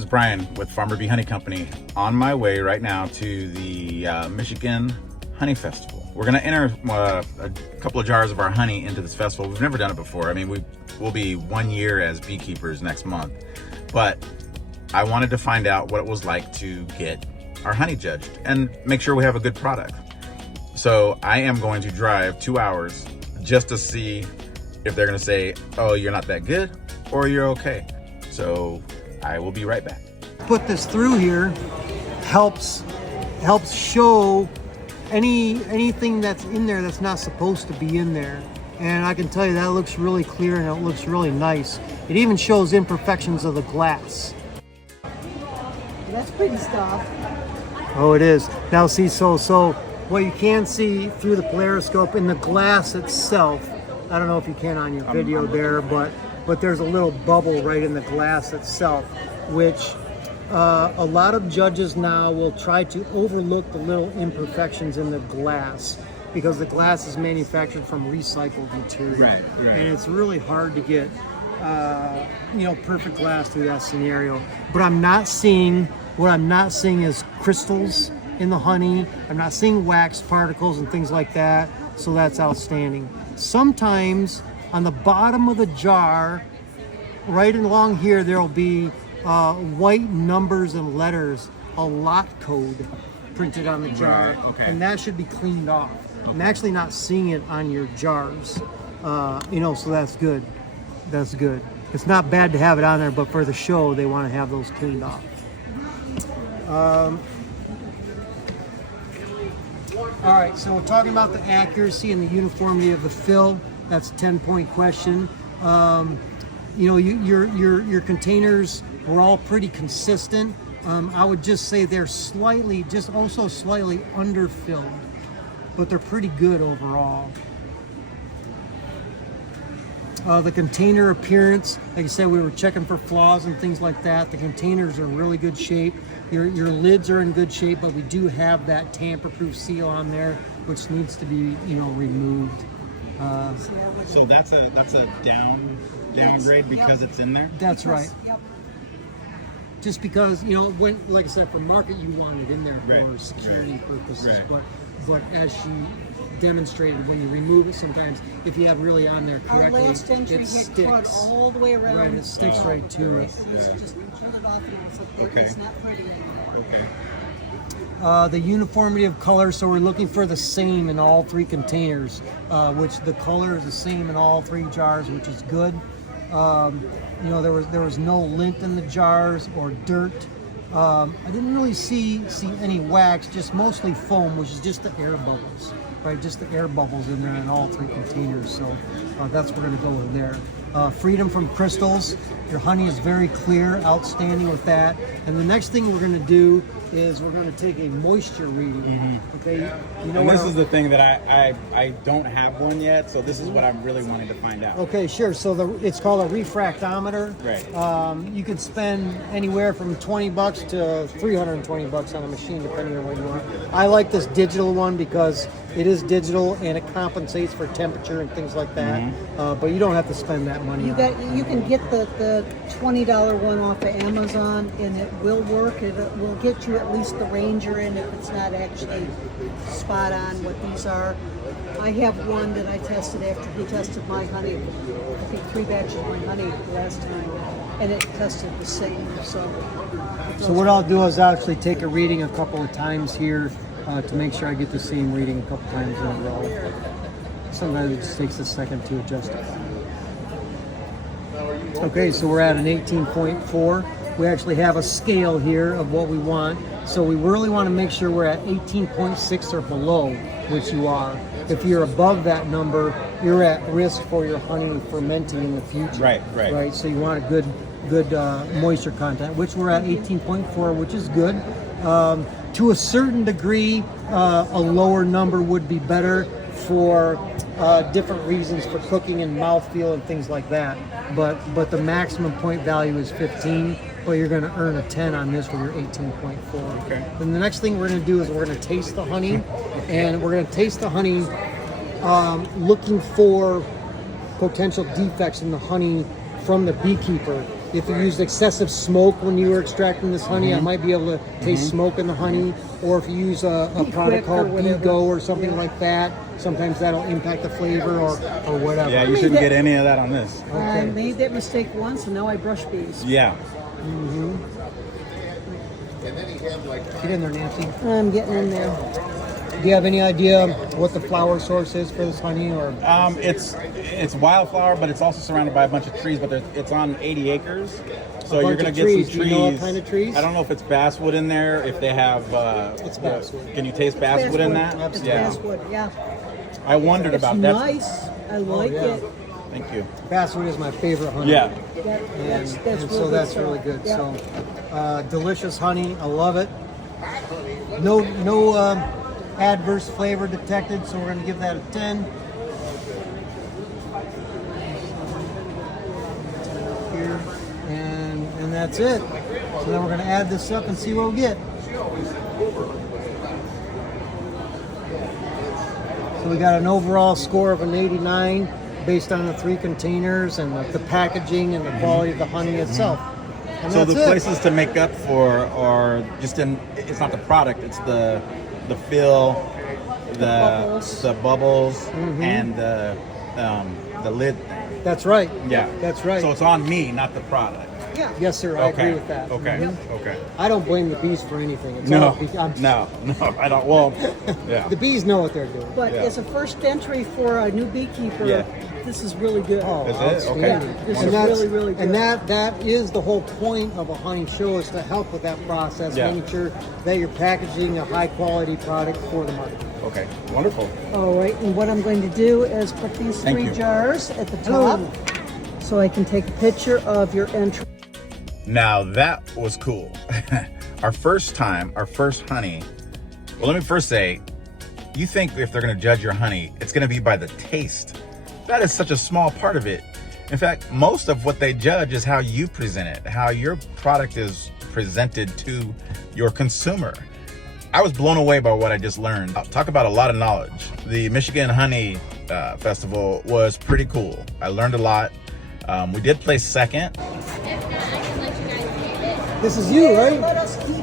is Brian with Farmer Bee Honey Company, on my way right now to the Michigan Honey Festival. We're going to enter a couple of jars of our honey into this festival. We've never done it before. I mean, we'll be 1 year as beekeepers next month, but I wanted to find out what it was like to get our honey judged and make sure we have a good product. So I am going to drive 2 hours just to see if they're going to say, oh, you're not that good, or you're okay. So I will be right back. Put this through here helps show anything that's in there that's not supposed to be in there. And I can tell you that looks really clear and it looks really nice. It even shows imperfections of the glass. That's pretty stuff. Oh, it is. Now see, so what you can see through the polariscope in the glass itself, I don't know if you can on your video there, but there's a little bubble right in the glass itself, which a lot of judges now will try to overlook the little imperfections in the glass because the glass is manufactured from recycled material. Right. And it's really hard to get perfect glass through that scenario. But what I'm not seeing is crystals in the honey. I'm not seeing wax particles and things like that, so that's outstanding. Sometimes on the bottom of the jar, right along here, there'll be white numbers and letters, a lot code printed on the jar, okay. And that should be cleaned off. Okay. I'm actually not seeing it on your jars, so that's good. That's good. It's not bad to have it on there, but for the show, they want to have those cleaned off. All right, so we're talking about the accuracy and the uniformity of the fill. That's a 10-point question. Your containers were all pretty consistent. I would just say they're slightly underfilled, but they're pretty good overall. The container appearance, like I said, we were checking for flaws and things like that. The containers are in really good shape. Your lids are in good shape, but we do have that tamper-proof seal on there, which needs to be, removed. So that's a downgrade because it's in there? That's right. Yep. Just because, when, like I said, for market, you want it in there for Right. security purposes. Right. But as she demonstrated, when you remove it, sometimes if you have really on there correctly, Our last entry it had crud sticks. all the way around. Right, it sticks right to it. Just pull it off and it's like, that Okay. is not pretty anymore. Okay. The uniformity of color, so we're looking for the same in all three containers, which the color is the same in all three jars, which is good. There was no lint in the jars or dirt. I didn't really see any wax, just mostly foam, which is just the air bubbles, right? Just the air bubbles in there in all three containers. So that's what we're going to go with there. Freedom from crystals. Your honey is very clear, outstanding with that. And the next thing we're going to do is we're going to take a moisture reading. Okay. And this is the thing that I don't have one yet, so this is what I'm really wanting to find out. Okay, sure. So it's called a refractometer. Right. You could spend anywhere from $20 to $320 on a machine, depending on what you want. I like this digital one because it is digital and it compensates for temperature and things like that. But you don't have to spend that money. You can get the $20 one off of Amazon, and it will work. It will get you at least the range you're in if it's not actually spot on what these are. I have one that I tested after he tested my honey. I think 3 batches of my honey last time, and it tested the same. So what I'll do is I'll actually take a reading a couple of times here to make sure I get the same reading a couple times in a row. Sometimes it just takes a second to adjust it. Okay, so we're at an 18.4. We actually have a scale here of what we want. So we really want to make sure we're at 18.6 or below, which you are. If you're above that number, you're at risk for your honey fermenting in the future. Right. So you want a good moisture content, which we're at 18.4, which is good. To a certain degree, a lower number would be better for different reasons, for cooking and mouthfeel and things like that. But the maximum point value is 15. But you're going to earn a 10 on this with your 18.4. Okay. And the next thing we're going to do is we're going to taste the honey, and we're going to taste the honey looking for potential defects in the honey from the beekeeper. if you used excessive smoke when you were extracting this honey, I might be able to taste smoke in the honey. Or if you use a product called Go or something like that, sometimes that'll impact the flavor or whatever. Yeah, you shouldn't get any of that on this. I made that mistake once, and now I brush bees. Yeah. Get in there, Nancy. I'm getting in there. Do you have any idea what the flower source is for this honey? Or It's wildflower, but it's also surrounded by a bunch of trees. But it's on 80 acres, so you're gonna get trees. some trees. Do you know what kind of trees? I don't know if it's basswood in there. If they have, It's basswood. Can you taste basswood in that? It's Yeah. basswood, yeah. I wondered It's about that. nice. I like yeah. it. Thank you. basswood is my favorite honey. Yeah. That's And real so good that's stuff. really good. Yeah. So delicious honey. I love it. No adverse flavor detected, so we're going to give that a 10. Here, and that's it. So then we're going to add this up and see what we get. So we got an overall score of an 89 based on the 3 containers and the packaging and the quality of the honey itself. And So that's the it. places to make up for are just it's not the product, it's the fill, the bubbles and the lid thing. That's right. Yeah. That's right. So it's on me, not the product. Yeah. Yes, sir. I agree with that. Okay. Mhm. Okay. I don't blame the bees for anything. It's No. all No, I don't. Well, yeah. The bees know what they're doing. But Yeah. as a first entry for a new beekeeper, Yeah. this is really good. Oh, Is it? outstanding. Okay. Yeah, this And is that's- really, really good. And that is the whole point of a honey show, is to help with that process, Yeah. making sure that you're packaging a high quality product for the market. Okay. Wonderful. All right, and what I'm going to do is put these Thank 3 you. jars at the top so I can take a picture of your entry. Now that was cool. Our first honey. Well, let me first say, you think if they're going to judge your honey, it's going to be by the taste. That is such a small part of it. In fact, most of what they judge is how you present it, how your product is presented to your consumer. I was blown away by what I just learned. Talk about a lot of knowledge. The Michigan Honey Festival was pretty cool. I learned a lot. We did place second. This is you, right?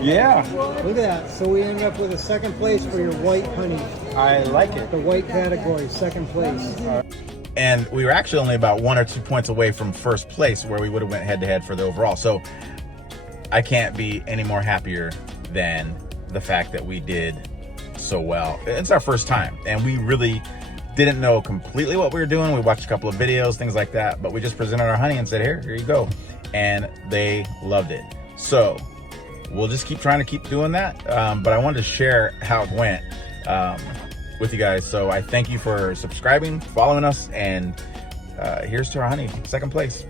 Yeah, Look at that. So we ended up with a second place for your white honey. I like it. The white category, second place. And we were actually only about 1 or 2 points away from first place, where we would have went head to head for the overall. So I can't be any more happier than the fact that we did so well. It's our first time, and we really didn't know completely what we were doing. We watched a couple of videos, things like that, but we just presented our honey and said, here you go. And they loved it. So we'll just keep trying to keep doing that. But I wanted to share how it went with you guys. So I thank you for subscribing, following us, and here's to our honey, second place.